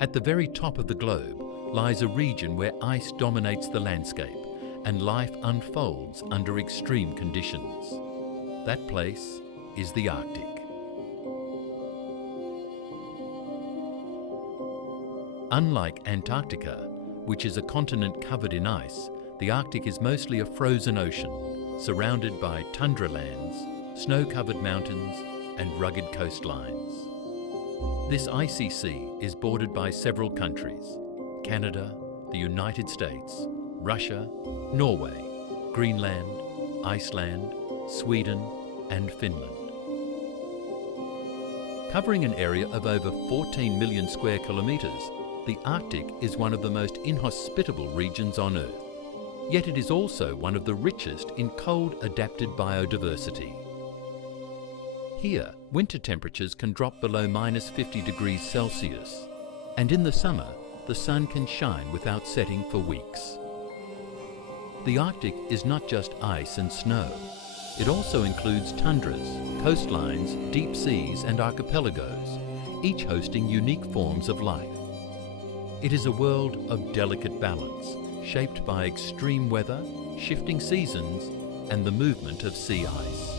At the very top of the globe lies a region where ice dominates the landscape and life unfolds under extreme conditions. That place is the Arctic. Unlike Antarctica, which is a continent covered in ice, the Arctic is mostly a frozen ocean, surrounded by tundra lands, snow-covered mountains, and rugged coastlines. This icy sea is bordered by several countries: Canada, the United States, Russia, Norway, Greenland, Iceland, Sweden, and Finland. Covering an area of over 14 million square kilometres, the Arctic is one of the most inhospitable regions on Earth. Yet it is also one of the richest in cold-adapted biodiversity. Here, winter temperatures can drop below -50 degrees Celsius, and in the summer, the sun can shine without setting for weeks. The Arctic is not just ice and snow. It also includes tundras, coastlines, deep seas, and archipelagos, each hosting unique forms of life. It is a world of delicate balance, shaped by extreme weather, shifting seasons, and the movement of sea ice.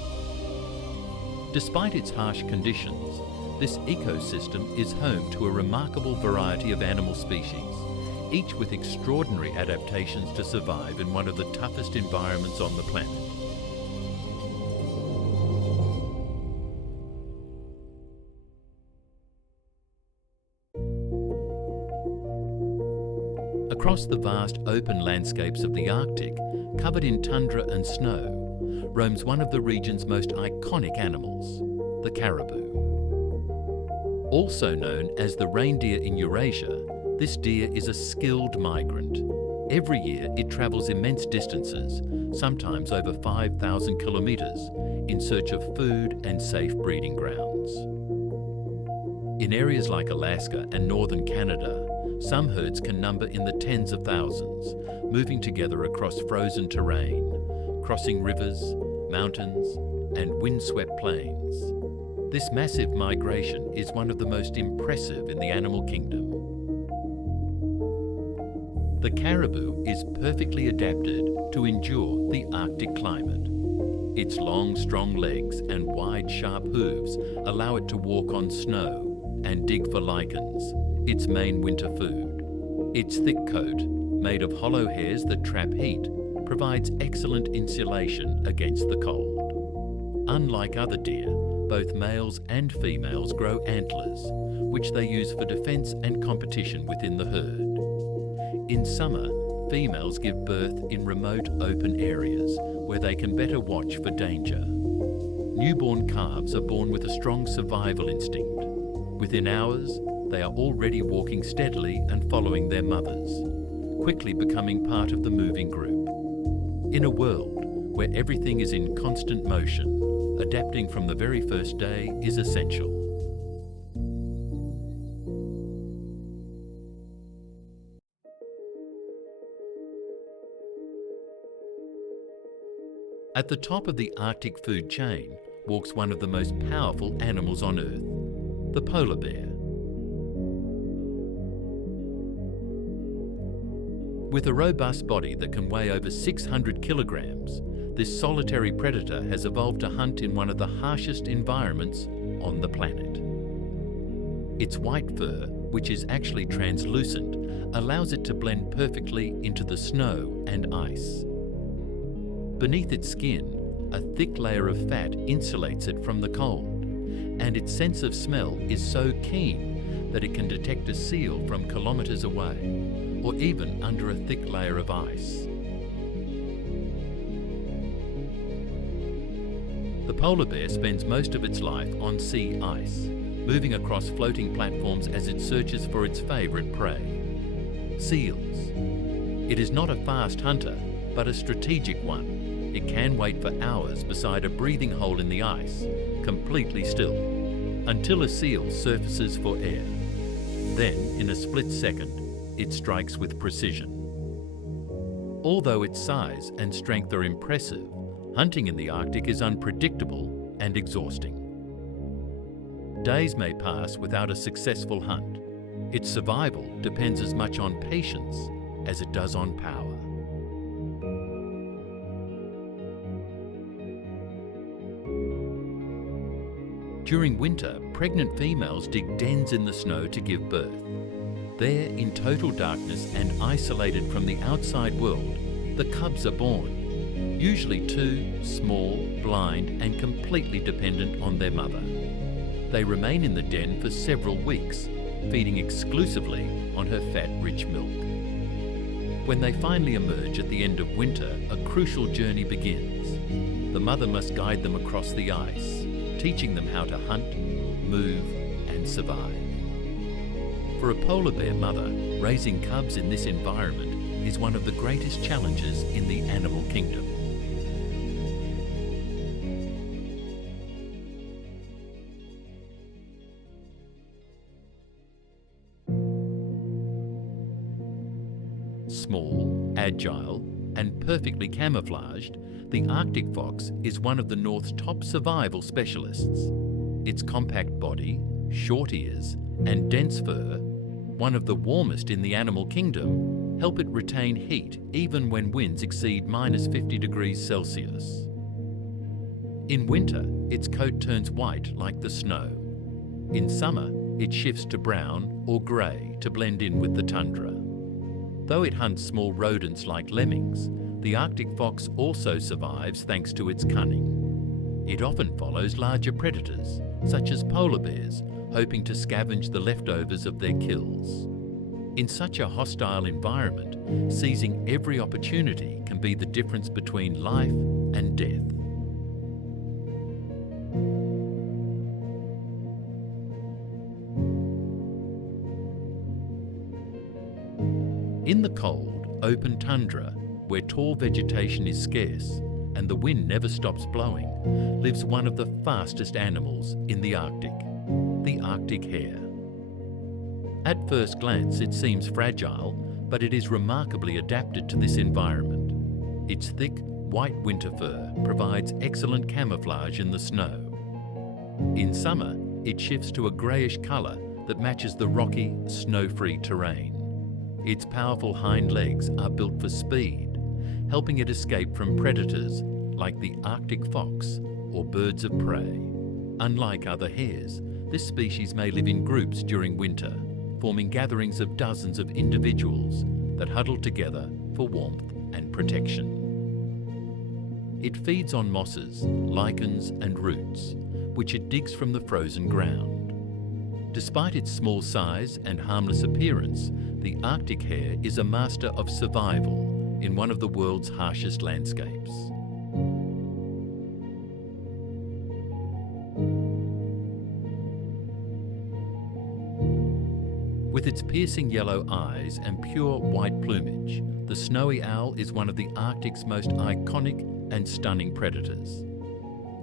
Despite its harsh conditions, this ecosystem is home to a remarkable variety of animal species, each with extraordinary adaptations to survive in one of the toughest environments on the planet. Across the vast open landscapes of the Arctic, covered in tundra and snow, roams one of the region's most iconic animals, the caribou. Also known as the reindeer in Eurasia, this deer is a skilled migrant. Every year it travels immense distances, sometimes over 5,000 kilometres, in search of food and safe breeding grounds. In areas like Alaska and northern Canada, some herds can number in the tens of thousands, moving together across frozen terrain, crossing rivers, mountains, and windswept plains. This massive migration is one of the most impressive in the animal kingdom. The caribou is perfectly adapted to endure the Arctic climate. Its long, strong legs and wide, sharp hooves allow it to walk on snow and dig for lichens, its main winter food. Its thick coat, made of hollow hairs that trap heat, provides excellent insulation against the cold. Unlike other deer, both males and females grow antlers, which they use for defense and competition within the herd. In summer, females give birth in remote open areas where they can better watch for danger. Newborn calves are born with a strong survival instinct. Within hours, they are already walking steadily and following their mothers, quickly becoming part of the moving group. In a world where everything is in constant motion, adapting from the very first day is essential. At the top of the Arctic food chain walks one of the most powerful animals on Earth, the polar bear. With a robust body that can weigh over 600 kilograms, this solitary predator has evolved to hunt in one of the harshest environments on the planet. Its white fur, which is actually translucent, allows it to blend perfectly into the snow and ice. Beneath its skin, a thick layer of fat insulates it from the cold, and its sense of smell is so keen that it can detect a seal from kilometers away, or even under a thick layer of ice. The polar bear spends most of its life on sea ice, moving across floating platforms as it searches for its favourite prey, seals. It is not a fast hunter, but a strategic one. It can wait for hours beside a breathing hole in the ice, completely still, until a seal surfaces for air. Then, in a split second, it strikes with precision. Although its size and strength are impressive, hunting in the Arctic is unpredictable and exhausting. Days may pass without a successful hunt, Its survival depends as much on patience as it does on power. During winter, pregnant females dig dens in the snow to give birth. There, in total darkness and isolated from the outside world, the cubs are born, usually two, small, blind, and completely dependent on their mother. They remain in the den for several weeks, feeding exclusively on her fat-rich milk. When they finally emerge at the end of winter, a crucial journey begins. The mother must guide them across the ice, teaching them how to hunt, move, and survive. For a polar bear mother, raising cubs in this environment is one of the greatest challenges in the animal kingdom. Small, agile, and perfectly camouflaged, the Arctic fox is one of the North's top survival specialists. Its compact body, short ears, and dense fur, one of the warmest in the animal kingdom, help it retain heat even when winds exceed -50 degrees Celsius. In winter, its coat turns white like the snow. In summer, it shifts to brown or grey to blend in with the tundra. Though it hunts small rodents like lemmings, the Arctic fox also survives thanks to its cunning. It often follows larger predators, such as polar bears, hoping to scavenge the leftovers of their kills. In such a hostile environment, seizing every opportunity can be the difference between life and death. In the cold, open tundra, where tall vegetation is scarce and the wind never stops blowing, lives one of the fastest animals in the Arctic, the Arctic hare. At first glance, it seems fragile, but it is remarkably adapted to this environment. Its thick, white winter fur provides excellent camouflage in the snow. In summer, it shifts to a greyish colour that matches the rocky, snow-free terrain. Its powerful hind legs are built for speed, helping it escape from predators like the Arctic fox or birds of prey. Unlike other hares, this species may live in groups during winter, forming gatherings of dozens of individuals that huddle together for warmth and protection. It feeds on mosses, lichens, and roots, which it digs from the frozen ground. Despite its small size and harmless appearance, the Arctic hare is a master of survival in one of the world's harshest landscapes. With its piercing yellow eyes and pure white plumage, the snowy owl is one of the Arctic's most iconic and stunning predators.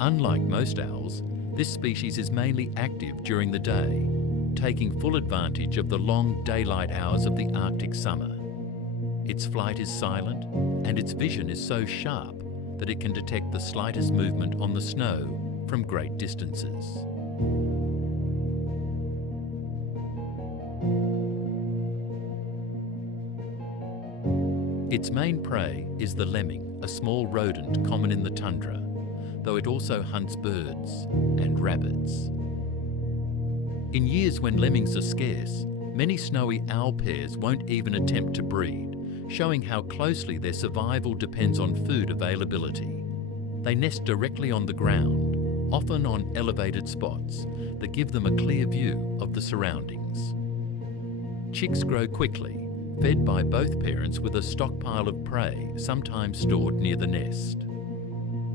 Unlike most owls, this species is mainly active during the day, taking full advantage of the long daylight hours of the Arctic summer. Its flight is silent, and its vision is so sharp that it can detect the slightest movement on the snow from great distances. Its main prey is the lemming, a small rodent common in the tundra, though it also hunts birds and rabbits. In years when lemmings are scarce, many snowy owl pairs won't even attempt to breed, showing how closely their survival depends on food availability. They nest directly on the ground, often on elevated spots that give them a clear view of the surroundings. Chicks grow quickly, fed by both parents with a stockpile of prey, sometimes stored near the nest.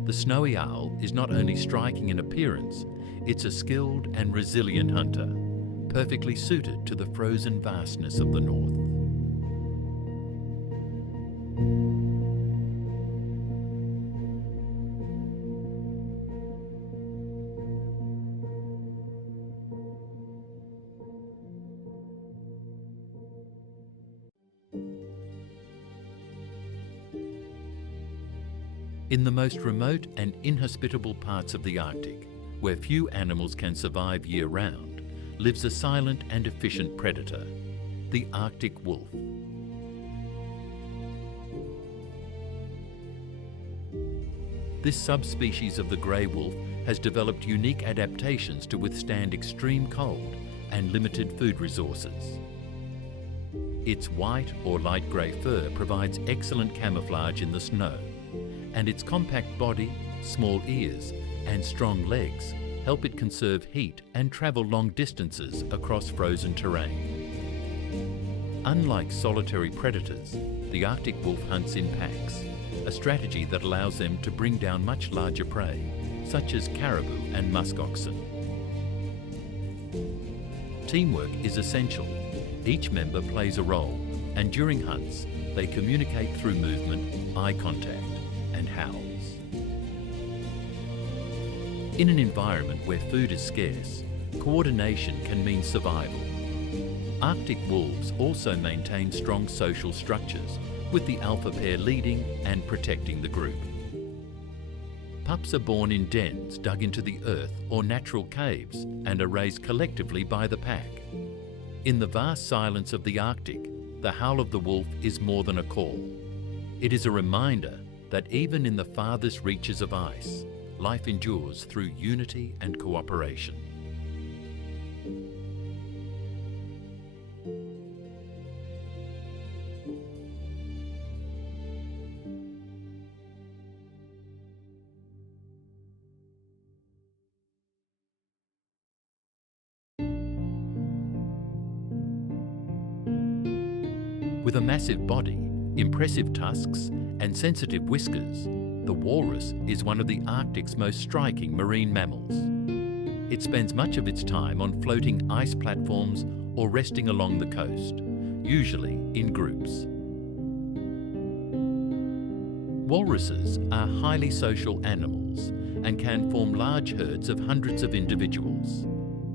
The snowy owl is not only striking in appearance, it's a skilled and resilient hunter, perfectly suited to the frozen vastness of the north. In the most remote and inhospitable parts of the Arctic, where few animals can survive year-round, lives a silent and efficient predator, the Arctic wolf. This subspecies of the grey wolf has developed unique adaptations to withstand extreme cold and limited food resources. Its white or light grey fur provides excellent camouflage in the snow, and its compact body, small ears, and strong legs help it conserve heat and travel long distances across frozen terrain. Unlike solitary predators, the Arctic wolf hunts in packs, a strategy that allows them to bring down much larger prey, such as caribou and musk oxen. Teamwork is essential. Each member plays a role, and during hunts, they communicate through movement, eye contact, and howls. In an environment where food is scarce, coordination can mean survival. Arctic wolves also maintain strong social structures, with the alpha pair leading and protecting the group. Pups are born in dens dug into the earth or natural caves and are raised collectively by the pack. In the vast silence of the Arctic, the howl of the wolf is more than a call. It is a reminder that even in the farthest reaches of ice, life endures through unity and cooperation. With a massive body, impressive tusks, and sensitive whiskers, the walrus is one of the Arctic's most striking marine mammals. It spends much of its time on floating ice platforms or resting along the coast, usually in groups. Walruses are highly social animals and can form large herds of hundreds of individuals.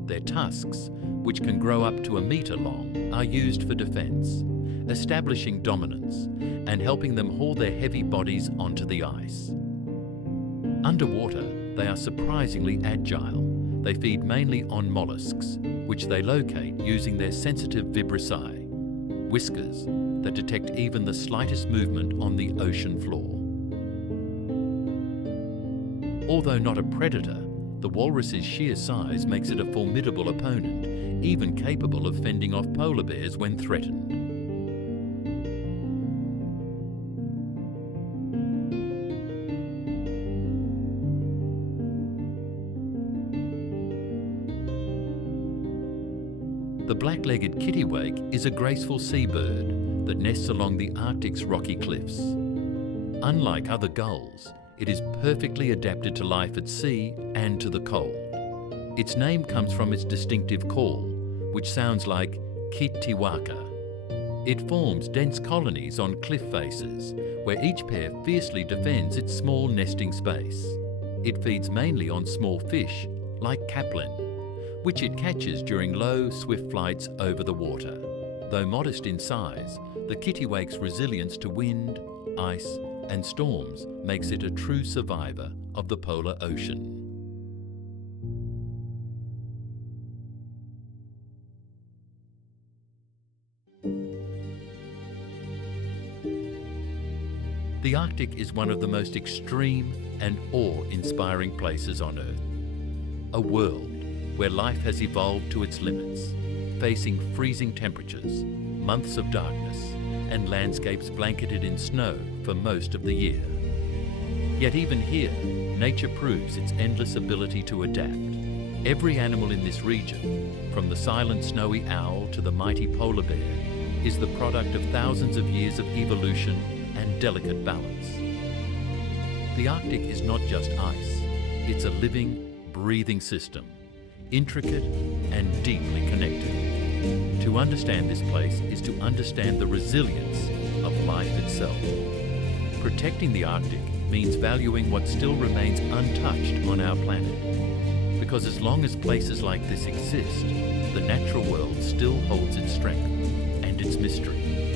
Their tusks, which can grow up to 1 metre long, are used for defence, establishing dominance and helping them haul their heavy bodies onto the ice. Underwater, they are surprisingly agile. They feed mainly on mollusks, which they locate using their sensitive vibrissae, whiskers that detect even the slightest movement on the ocean floor. Although not a predator, the walrus's sheer size makes it a formidable opponent, even capable of fending off polar bears when threatened. The black-legged kittiwake is a graceful seabird that nests along the Arctic's rocky cliffs. Unlike other gulls, it is perfectly adapted to life at sea and to the cold. Its name comes from its distinctive call, which sounds like kittiwaka. It forms dense colonies on cliff faces, where each pair fiercely defends its small nesting space. It feeds mainly on small fish, like caplin, which it catches during low, swift flights over the water. Though modest in size, the kittiwake's resilience to wind, ice, and storms makes it a true survivor of the polar ocean. The Arctic is one of the most extreme and awe-inspiring places on Earth. A world where life has evolved to its limits, facing freezing temperatures, months of darkness, and landscapes blanketed in snow for most of the year. Yet even here, nature proves its endless ability to adapt. Every animal in this region, from the silent snowy owl to the mighty polar bear, is the product of thousands of years of evolution and delicate balance. The Arctic is not just ice, it's a living, breathing system, intricate and deeply connected. To understand this place is to understand the resilience of life itself. Protecting the Arctic means valuing what still remains untouched on our planet. Because as long as places like this exist, the natural world still holds its strength and its mystery.